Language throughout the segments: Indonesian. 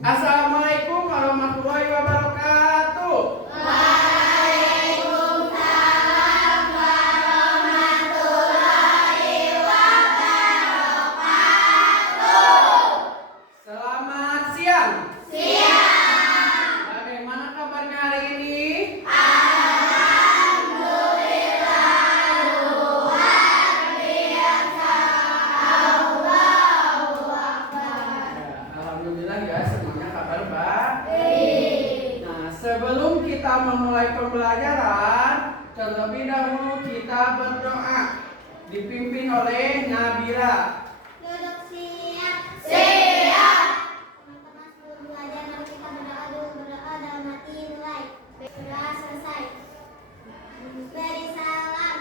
Assalamualaikum warahmatullahi wabarakatuh. Waalaikumsalam warahmatullahi wabarakatuh. Selamat siang. Siang. Bagaimana kabarnya hari ini? Alhamdulillah, luar biasa. Allahu Akbar. Alhamdulillah ya, semuanya kabar baik. Baik. Nah, sebelum kita memulai pembelajaran, terlebih dahulu kita berdoa dipimpin oleh Nabila. Duduk siap. Siap. Teman-teman sebelum belajar mari kita berdoa dulu. Berdoa dalam hati mulai. Berdoa selesai. Beri salam.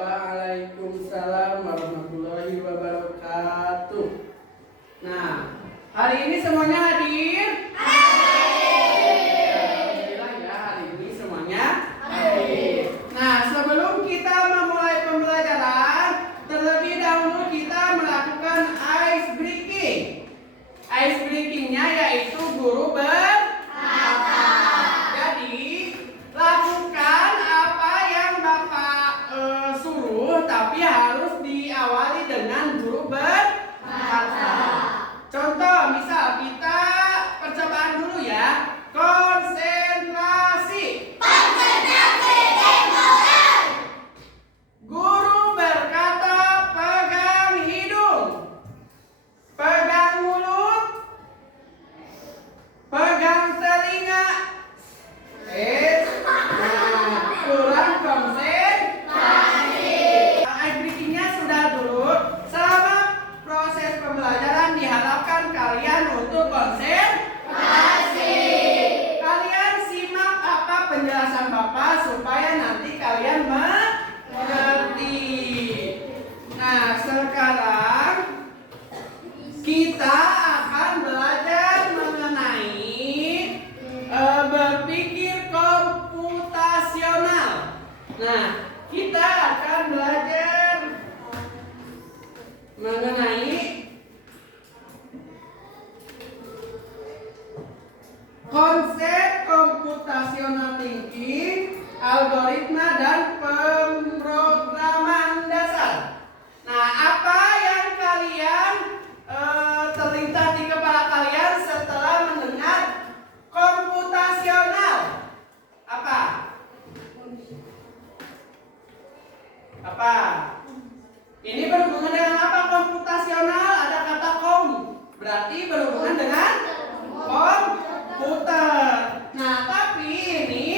Waalaikumsalam warahmatullahi wabarakatuh. Nah, hari ini semuanya hadir? Alhamdulillah ya, hari ini semuanya hadir. Nah, sebelum kita memulai pembelajaran, terlebih dahulu kita melakukan ice breaking. Ice breakingnya yaitu guru berkata. Jadi, lakukan apa yang Bapak suruh, tapi harus diawali dengan guru berkata. Contoh, misal kita percobaan dulu ya. Konsentrasi. Konsentrasi dimulai. Guru berkata, pegang hidung, pegang mulut, pegang telinga. Nah, kurang konsentrasi. Ice breakingnya sudah dulu. Selama proses pembelajaran diharapkan kalian untuk konsentrasi. Kalian simak apa penjelasan Bapak supaya nanti kalian mengerti. Nah, sekarang kita akan belajar mengenai berpikir komputasional. Nah, kita akan belajar mengenai konsep computational thinking, algoritma dan pemrograman dasar. Nah, apa yang kalian terlintas di kepala kalian setelah mendengar komputasional? Apa? Apa? Ini berhubungan dengan apa komputasional? Ada kata kom, berarti berhubungan dengan komputer. Nah, tapi ini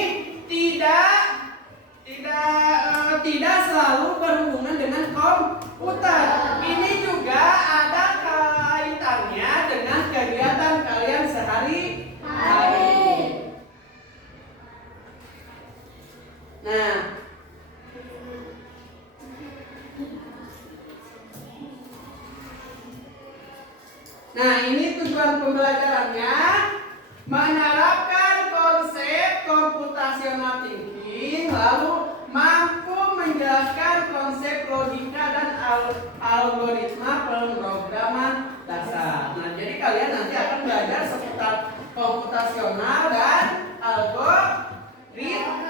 tidak selalu berhubungan dengan komputer. Ini juga ada kaitannya dengan kegiatan kalian sehari-hari. Nah, ini tujuan pembelajarannya, menerapkan konsep computational thinking, lalu mampu menjelaskan konsep logika dan algoritma pemrograman dasar. Nah, jadi kalian nanti akan belajar seputar komputasional dan algoritma.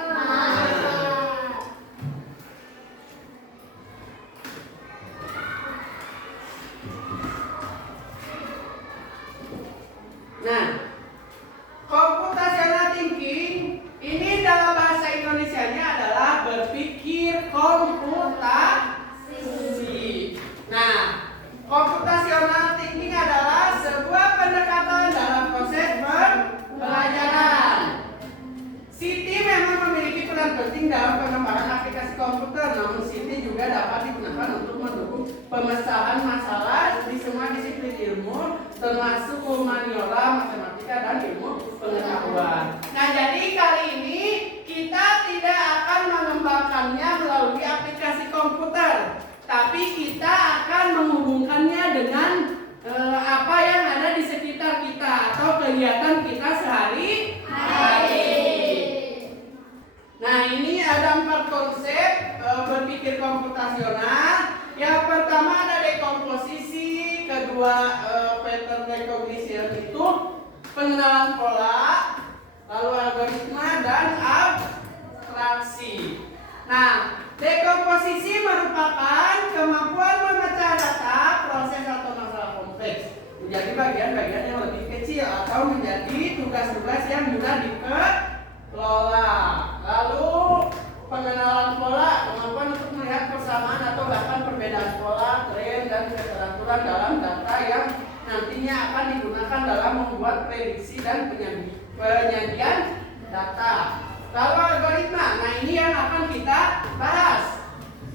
Nah, computational thinking ini dalam bahasa Indonesianya adalah berpikir komputasi. Nah, computational thinking adalah sebuah pendekatan dalam proses pembelajaran. Siti memang memiliki peran penting dalam pengembangan aplikasi komputer, namun Siti juga dapat digunakan untuk mendukung pemecahan masalah di semua disiplin ilmu, termasuk humaniora, matematika, dan ilmu pengetahuan. Nah, jadi kali ini kita tidak akan mengembangkannya melalui aplikasi komputer, tapi kita akan menghubungkannya dengan apa yang ada di sekitar pattern recognition itu pengenalan pola, lalu algoritma dan abstraksi. Nah, dekomposisi merupakan kemampuan memecah data, proses atau masalah kompleks menjadi bagian-bagian yang lebih kecil atau menjadi tugas-tugas yang mudah dikelola. Lalu pengenalan pola, kemampuan untuk melihat persamaan atau bahkan perbedaan pola, tren, dan keteraturan dalam data yang nantinya akan digunakan dalam membuat prediksi dan penyajian data. Lalu algoritma, nah ini yang akan kita bahas.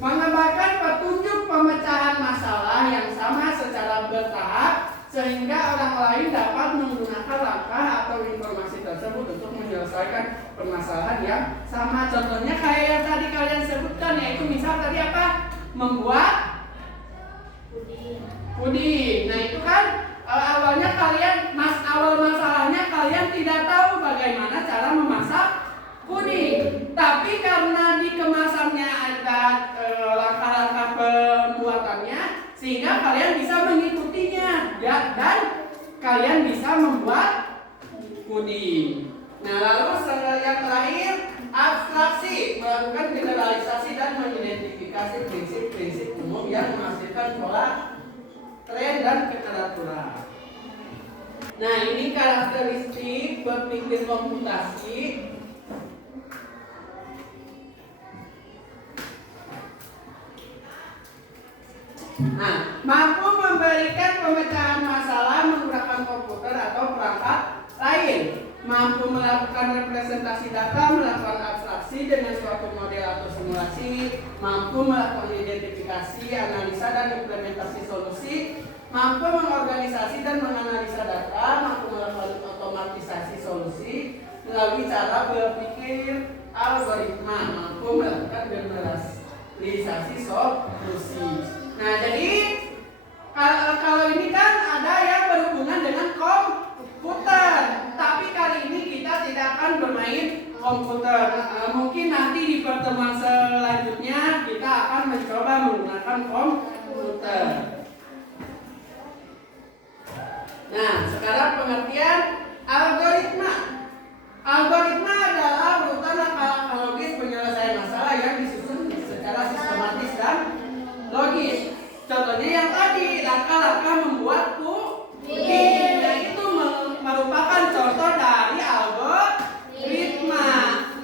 Mengembangkan petunjuk pemecahan masalah yang sama secara bertahap sehingga orang lain dapat menggunakan langkah atau informasi tersebut untuk menyelesaikan permasalahan yang sama. Contohnya kayak yang tadi kalian sebutkan, yaitu misal tadi apa? Membuat puding. Nah itu kan awalnya kalian awal masalahnya kalian tidak tahu bagaimana cara memasak puding. Tapi karena di kemasannya ada langkah-langkah pembuatannya, sehingga kalian bisa mengikutinya ya, dan kalian bisa membuat puding. Nah lalu yang terakhir, abstraksi, melakukan generalisasi dan mengidentifikasi prinsip-prinsip umum yang menghasilkan pola, tren, dan keteraturan. Nah ini karakteristik berpikir komputasi. Nah, mampu memberikan pemecahan masalah menggunakan komputer atau perangkat lain, mampu melakukan representasi data, melakukan abstraksi dengan suatu model atau simulasi, mampu melakukan identifikasi, analisa, dan implementasi solusi, mampu mengorganisasi dan menganalisa data, mampu melakukan otomatisasi solusi melalui cara berpikir algoritma, mampu melakukan generalisasi solusi. Nah, jadi kalau ini kan ada yang berhubungan dengan komputer, tapi kali ini kita tidak akan bermain komputer. Mungkin nanti di pertemuan selanjutnya kita akan mencoba menggunakan komputer. Nah, sekarang pengertian algoritma. Algoritma adalah urutan langkah-langkah logis penyelesaian masalah yang disusun secara sistematis dan logis. Contohnya yang tadi, langkah-langkah membuat puding. Nah, itu merupakan contoh dari algoritma.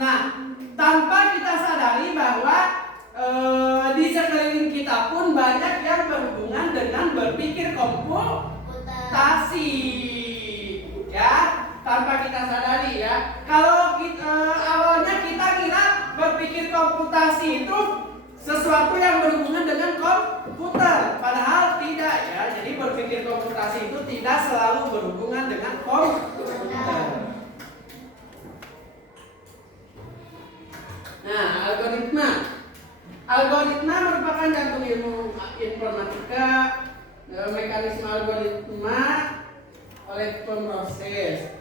Nah, tanpa kita sadari bahwa di sekeliling kita pun banyak yang berhubungan dengan berpikir komputasi. Ya, tanpa kita sadari ya. Kalau awalnya kita kira berpikir komputasi itu sesuatu yang berhubungan dengan komputer, padahal tidak ya. Jadi berpikir komputasi itu tidak selalu berhubungan dengan komputer. Nah, algoritma. Algoritma merupakan jantung ilmu informatika. Mekanisme algoritma oleh pemroses.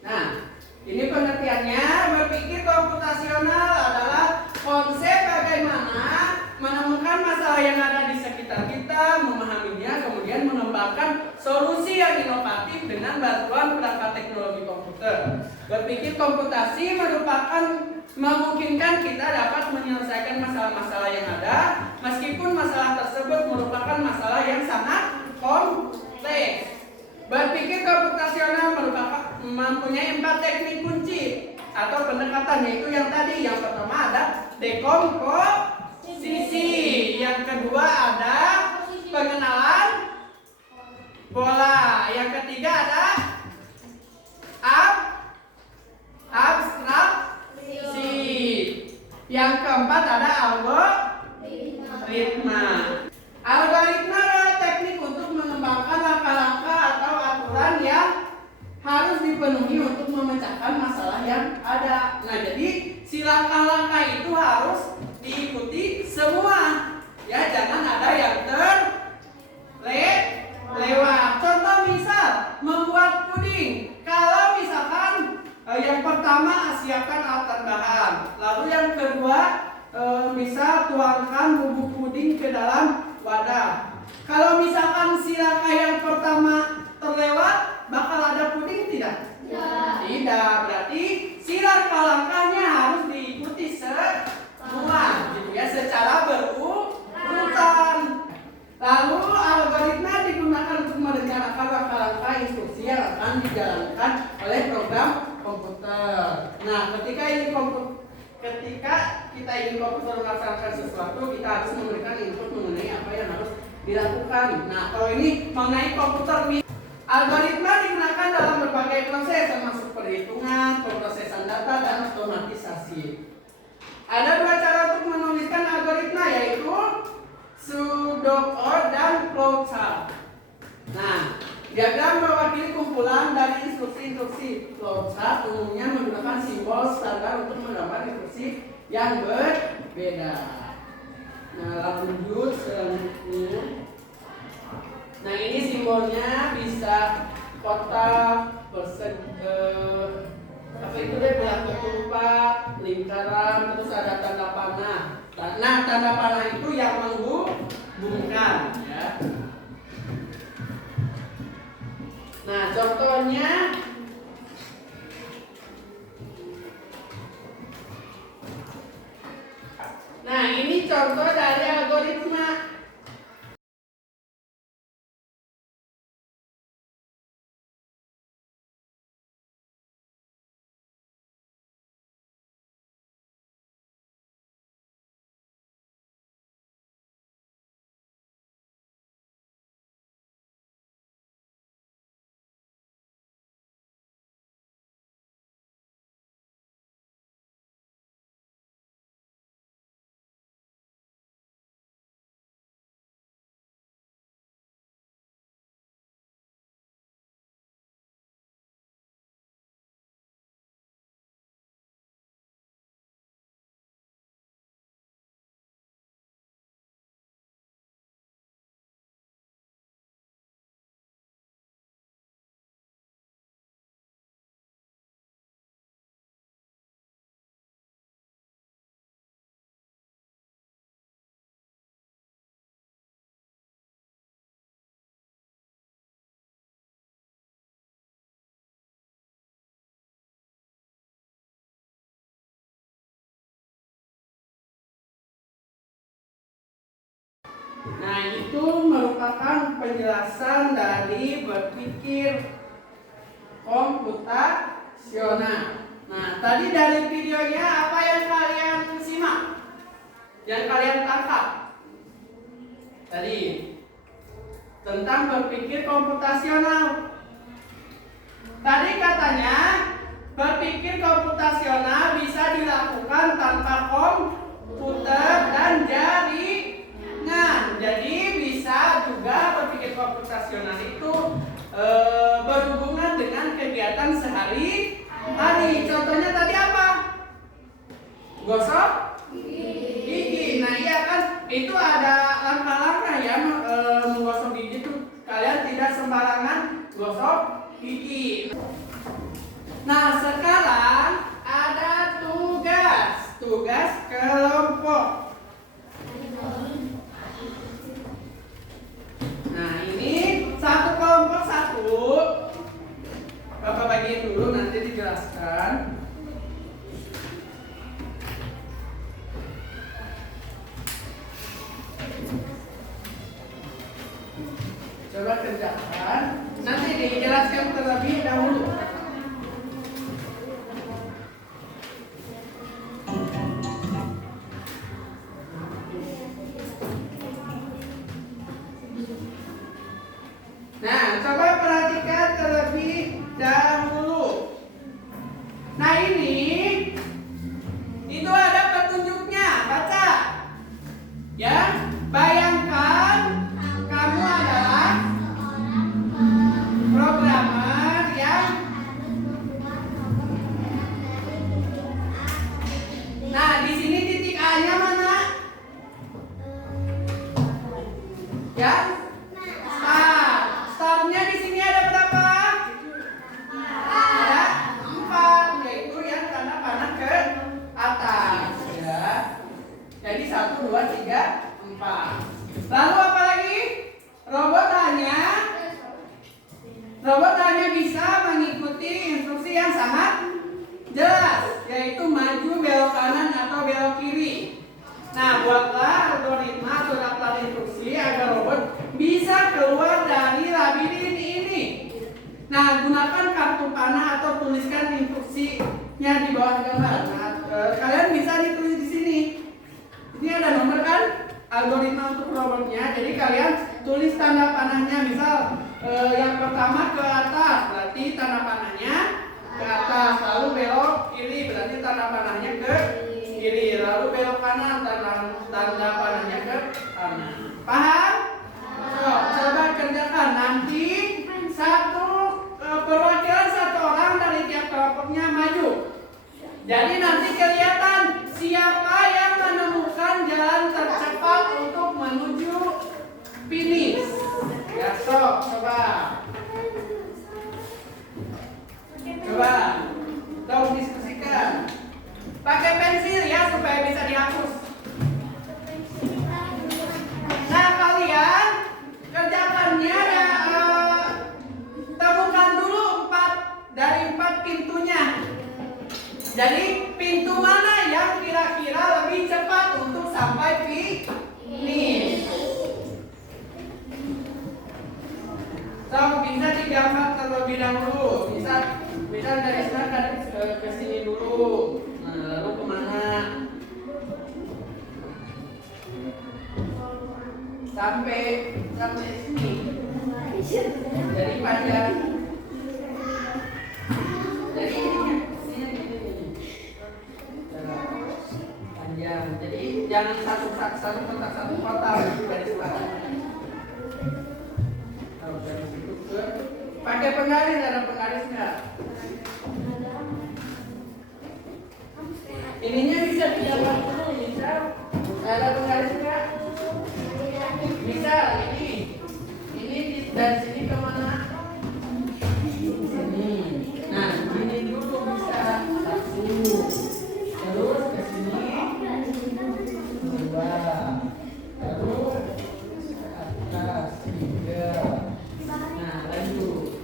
Nah, ini pengertiannya, berpikir komputasional adalah konsep bagaimana menemukan masalah yang ada di sekitar kita, memahaminya, kemudian mengembangkan solusi yang inovatif dengan bantuan perangkat teknologi komputer. Berpikir komputasi memungkinkan kita dapat menyelesaikan masalah-masalah yang ada, meskipun masalah tersebut merupakan masalah yang sangat kompleks. Berpikir komputasional mempunyai 4 teknik kunci atau pendekatan, yaitu yang tadi. Yang pertama ada dekomposisi, yang kedua ada pengenalan pola, yang ketiga ada abstraksi, yang keempat ada algoritma. Algoritma adalah teknik untuk mengembangkan langkah-langkah atau aturan yang harus dipenuhi untuk memecahkan masalah yang ada. Nah, jadi si langkah-langkah itu harus diikuti semua. Ya, jangan ada yang terlewat. Contoh misal membuat puding. Kalau misalkan yang pertama siapkan alat bahan, lalu yang kedua misal tuangkan bubuk puding ke dalam wadah. Kalau misalkan si langkah yang pertama terlewat, apakah instruksi yang akan dijalankan oleh program komputer. Nah, ketika kita ingin komputer melaksanakan sesuatu, kita harus memberikan input mengenai apa yang harus dilakukan. Nah, kalau ini mengenai komputer, algoritma digunakan dalam berbagai proses, termasuk perhitungan, pemrosesan data, dan otomatisasi. Ada dua cara untuk menuliskan algoritma, yaitu pseudo-or dan flowchart. Nah, diagram mewakili kumpulan dari instruksi-instruksi. Flowchart umumnya menggunakan simbol standar untuk menggambar instruksi yang berbeda. Nah, lanjut selanjutnya. Nah, ini simbolnya bisa kotak, apa itu deh, bulat ketupat, lingkaran, terus ada tanda panah. Nah, tanda panah itu yang menghubungkan, ya. Nah, contohnya nah, ini contoh dari algoritma. Nah, itu merupakan penjelasan dari berpikir komputasional. Nah, tadi dari videonya apa yang kalian simak? Yang kalian tangkap? Tadi tentang berpikir komputasional. Tadi katanya berpikir komputasional bisa dilakukan tanpa komputer dan jaringan. Jadi bisa juga berpikir komputasional itu berhubungan dengan kegiatan sehari-hari. Contohnya tadi apa? Gosok gigi. Nah, iya kan, itu ada langkah-langkah ya menggosok gigi itu. Kalian tidak sembarangan gosok gigi. Nah, sekarang ada tugas kelompok. Nah, ini satu kelompok satu. Bapak bagiin dulu, nanti dijelaskan. Coba kerjakan, nanti dijelaskan terlebih dahulu. Nah, coba perhatikan terlebih dahulu. Nah, ini itu ada petunjuknya, baca. Ya, bayangkan kamu adalah programmer yang nah, di sini titik A-nya mana? Ya? Startnya di sini ada berapa? Ada 4, yaitu yang tanda panah ke atas, ya. Jadi 1, 2, 3, 4. Lalu apa lagi? Robot hanya bisa mengikuti instruksi yang sangat jelas, yaitu maju, belok kanan, atau belok kiri. Nah, buatlah algoritma atau daftar instruksi agar robot bisa keluar dari labirin ini. Nah, gunakan kartu panah atau tuliskan instruksinya di bawah gambar. Nah, kalian bisa ditulis di sini. Ini ada nomor kan? Algoritma untuk robotnya. Jadi kalian tulis tanda panahnya. Misal yang pertama ke atas, berarti tanda panahnya ke atas. Lalu belok kiri, berarti tanda panahnya ke kiri. Lalu belok kanan, tanda panahnya ke kanan. Paham? Coba kerjakan. Nanti perwakilan satu orang dari tiap kelompoknya maju. Jadi nanti kelihatan siapa yang menemukan jalan tercepat untuk menuju finish. Ya, coba. Kita diskusikan. Pakai pensil ya supaya bisa dihapus. Nah, kalian kerjakannya temukan dulu 4 dari 4 pintunya. Jadi pintu mana yang kira-kira lebih cepat untuk sampai finish? Bisa digambar terlebih dahulu. Bisa dari sana ke sini dulu. Nah, lalu kemana? Sampai sini. Jadi panjang. Jadi panjang. Jadi jangan satu kotak garis belakang. Dari situ ke pakai penggaris, ada penggaris nggak? Ininya bisa digambar dulu, bisa. Ada penggaris nggak? Bisa. Ini dari sini ke mana? Sini. Nah, ini dulu bisa 1. Terus ke sini 2. Terus ke atas 3. Nah, lanjut.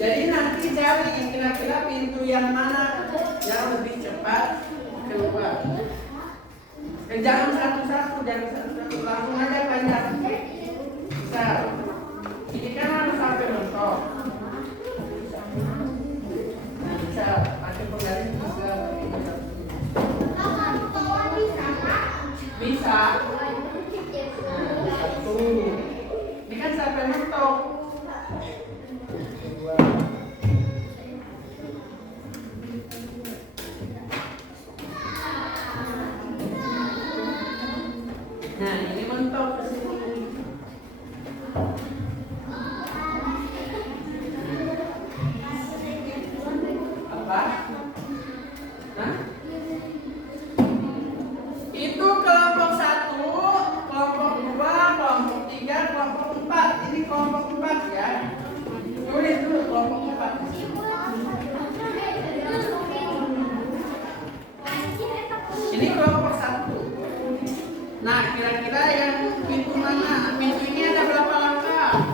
Jadi nanti cari kira-kira pintu yang mana yang lebih cepat keluar. Jangan satu-satu, langsung aja panjang. Bisa. Ini kan harus sampai mentok. Nah, bisa pakai penggaris bisa. Bisa. Nah, 1. Ini kan sampai mentok. 2. Nah, ini mentok ke sini. Apa? Nah? Itu kelompok 1, kelompok 2, kelompok 3, kelompok 4. Ini kelompok 4 ya. Tulis dulu kelompok 4. Ini kelompok 1. Nah, kira-kira yang pintu mana? Pintu ini ada berapa langkah?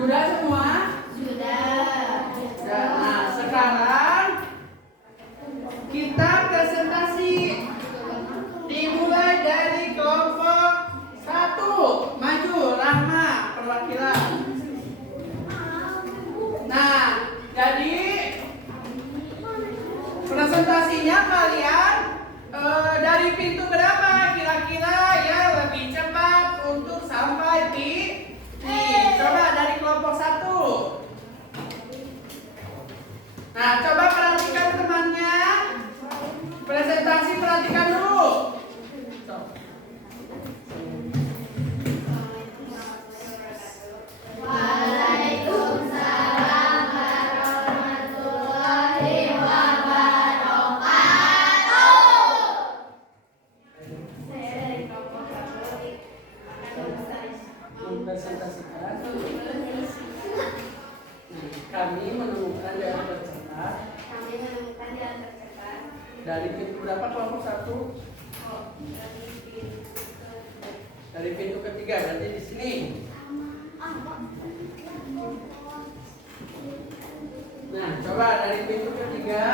Sudah semua? Sudah. Nah, sekarang kita presentasi. Dimulai dari kelompok 1. Maju, Rahma, perwakilan. Nah, jadi presentasinya kalian dari pintu berapa kira-kira yang lebih cepat untuk sampai di coba dari kelompok 1. Nah, coba perhatikan temannya. Presentasi perhatikan dulu. Presentasikan. Kami menemukan jalan tercepat. Dari pintu berapa kelompok 1? Dari pintu ketiga, berarti di sini. Nah, coba dari pintu ketiga.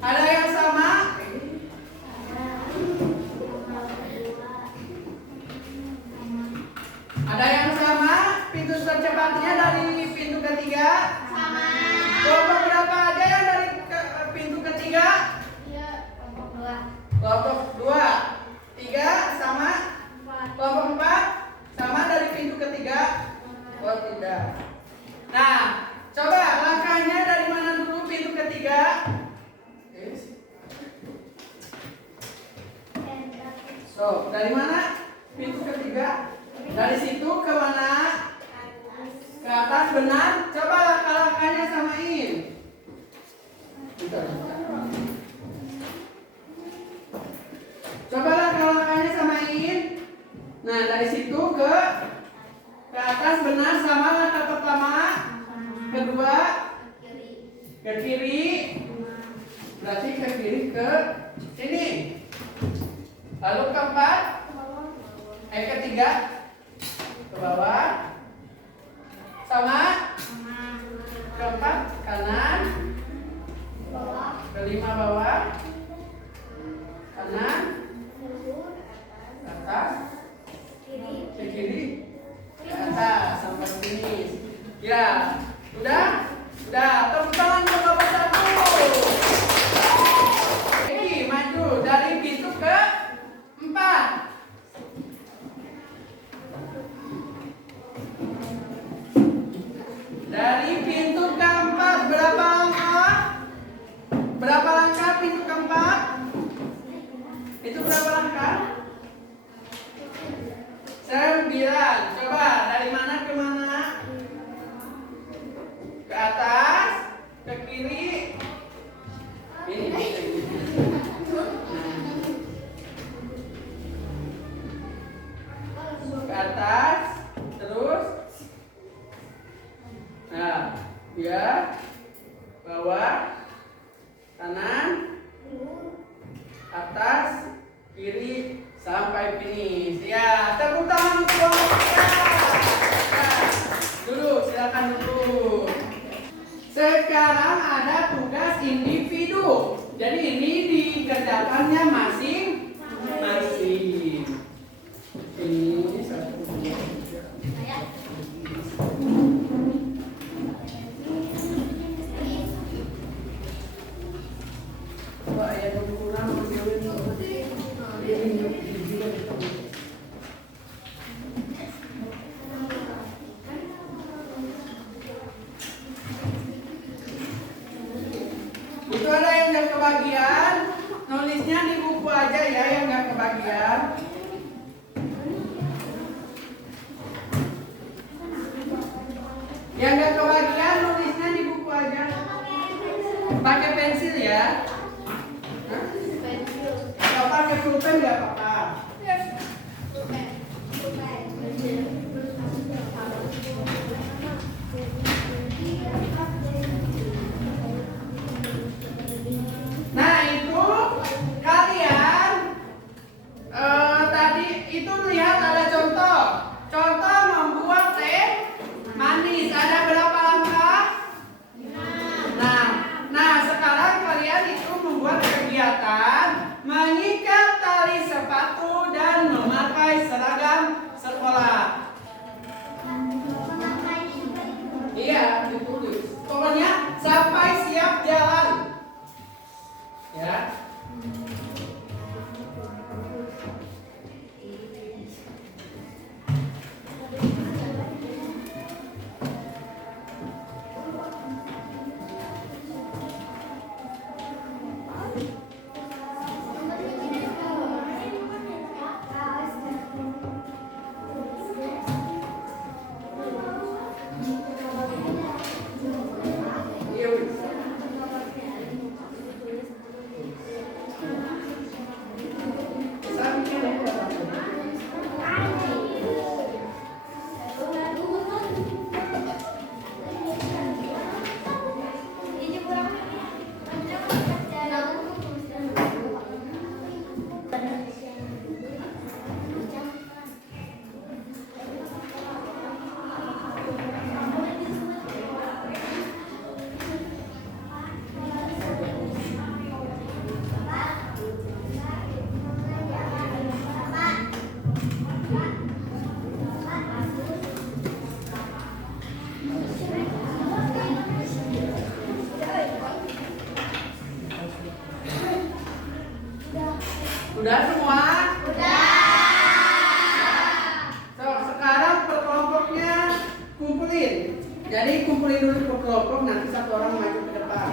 Ada yang sama So, dari mana? Pintu ketiga. Dari situ ke mana? Ke atas, benar. Coba langkah-langkahnya samain. Coba langkah-langkahnya samain. Nah, dari situ ke atas, benar. Sama langkah pertama. Kedua ke kiri. Berarti ke kiri ke sini. Lalu keempat, ketiga ke bawah. Sama. Keempat kanan. Kelima bawah. Kanan. Atas. Ke kiri. Ke atas sampai sini. Ya, udah? Udah, tepuk tangan untuk Bapak satu. Eki, maju dari pintu ke 4. Dari pintu keempat berapa langkah? Berapa langkah pintu keempat? Itu berapa langkah? 9. Coba dari mana ke mana? Ke atas, ke kiri. Ini. Ke atas, terus. Nah, ya. Bawah, kanan, atas, kiri, sampai finish. Ya, tepuk tangan untuk ya. Duduk, silakan duduk. Sekarang ada tugas individu. Jadi ini dikerjakannya masing-masing. Ini 1, 2, 3. Wah, ya kurang itu ada yang nggak kebagian, nulisnya di buku aja ya yang nggak kebagian. Yang nggak kebagian nulisnya di buku aja. Pakai pensil ya. Kalau pakai pulpen nggak apa-apa. Nah itu kalian tadi itu lihat ada contoh membuat teh manis. Ada berapa langkah? Nah sekarang kalian itu membuat kegiatan mengikat tali sepatu dan memakai seragam sekolah. Iya, ditulis. Pokoknya sampai siap jalan. Ya. Udah semua? Udah. So, sekarang per kelompoknya kumpulin. Jadi kumpulin dulu per kelompok, nanti satu orang maju ke depan.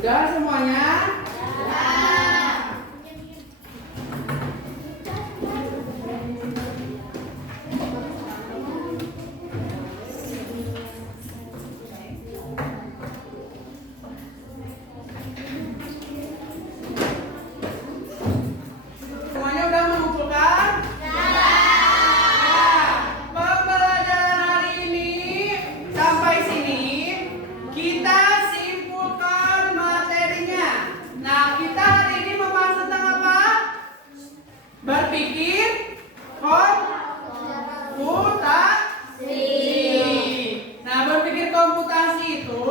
Sudah semuanya? Semuanya udah mengumpulkan? Pembelajaran hari ini sampai sini kita simpulkan materinya. Nah, kita hari ini membahas tentang apa? Berpikir komputasi. Nah, berpikir komputasi itu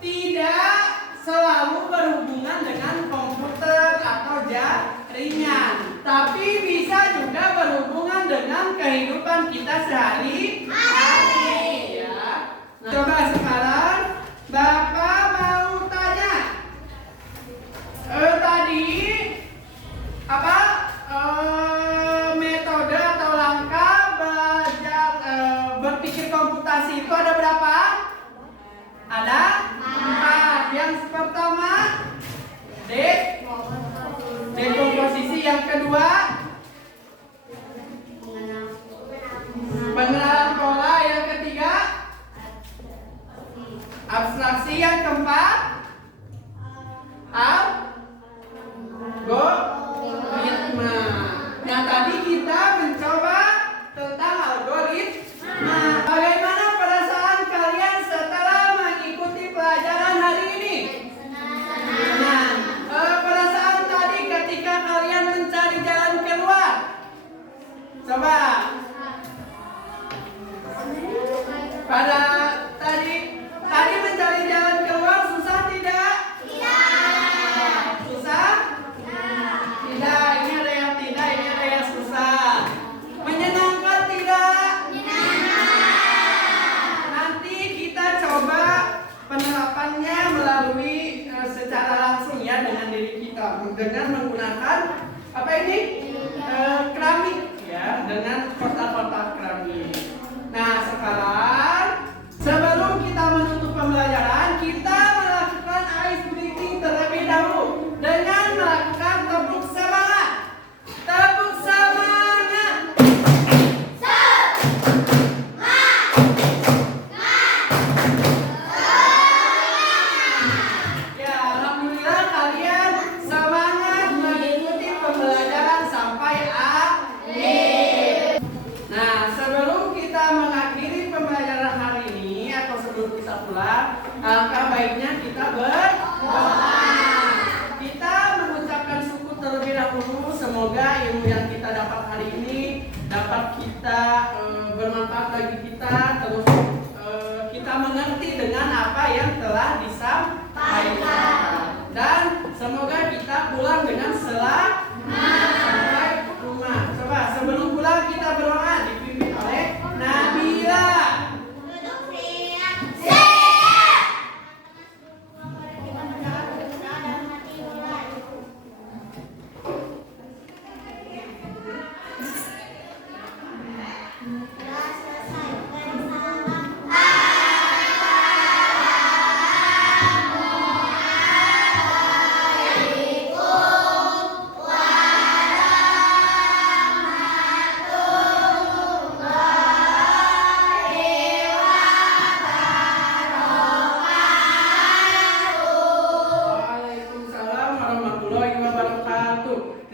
tidak selalu berhubungan dengan komputer atau jaringan, tapi bisa juga berhubungan dengan kehidupan kita sehari-hari ya. Nah, coba sekarang Bapak mau tanya. Tadi apa metode atau langkah belajar berpikir komputasi itu ada berapa? Ada 4. Yang pertama dekomposisi, yang kedua pengenalan pola, yang ketiga abstraksi, yang keempat algoritma. Nah, tadi kita mencoba tentang algoritma. Bagaimana perasaan kalian setelah mengikuti pelajaran hari ini? Senang. Perasaan tadi ketika kalian mencari jalan keluar? Coba. Pada tadi mencari jalan keluar susah tidak? Tidak. Susah? Tidak. Ini ada yang tidak, ini ada yang susah. Menyenangkan tidak? Menyenangkan. Nanti kita coba penerapannya melalui secara langsung ya dengan diri kita dengan menggunakan apa ini? Keramik ya, dengan kotak-kotak keramik. Nah, sekarang sebelum kita menutup pembelajaran, kita melakukan ice breaking terlebih dahulu dengan melakukan tepuk semangat. Tepuk semangat. Ya, alhamdulillah kalian semangat mengikuti pembelajaran sampai akhir. Nah, sebelum kita mengakhiri pembelajaran hari ini atau sebelum kita pulang, alangkah baiknya kita berdoa. Kita mengucapkan syukur terlebih dahulu, semoga ilmu yang kita dapat hari ini dapat kita bermanfaat bagi kita, terus kita mengerti dengan apa yang telah disampaikan, dan semoga kita pulang dengan selamat sampai rumah. Coba sebelum pulang kita berdoa dipimpin oleh Nabila.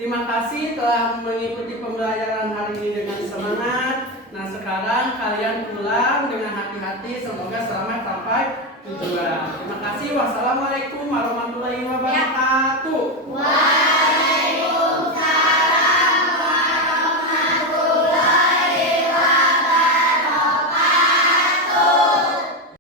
Terima kasih telah mengikuti pembelajaran hari ini dengan semangat. Nah, sekarang kalian pulang dengan hati-hati. Semoga selamat sampai tujuan. Terima kasih. Wassalamualaikum warahmatullahi wabarakatuh.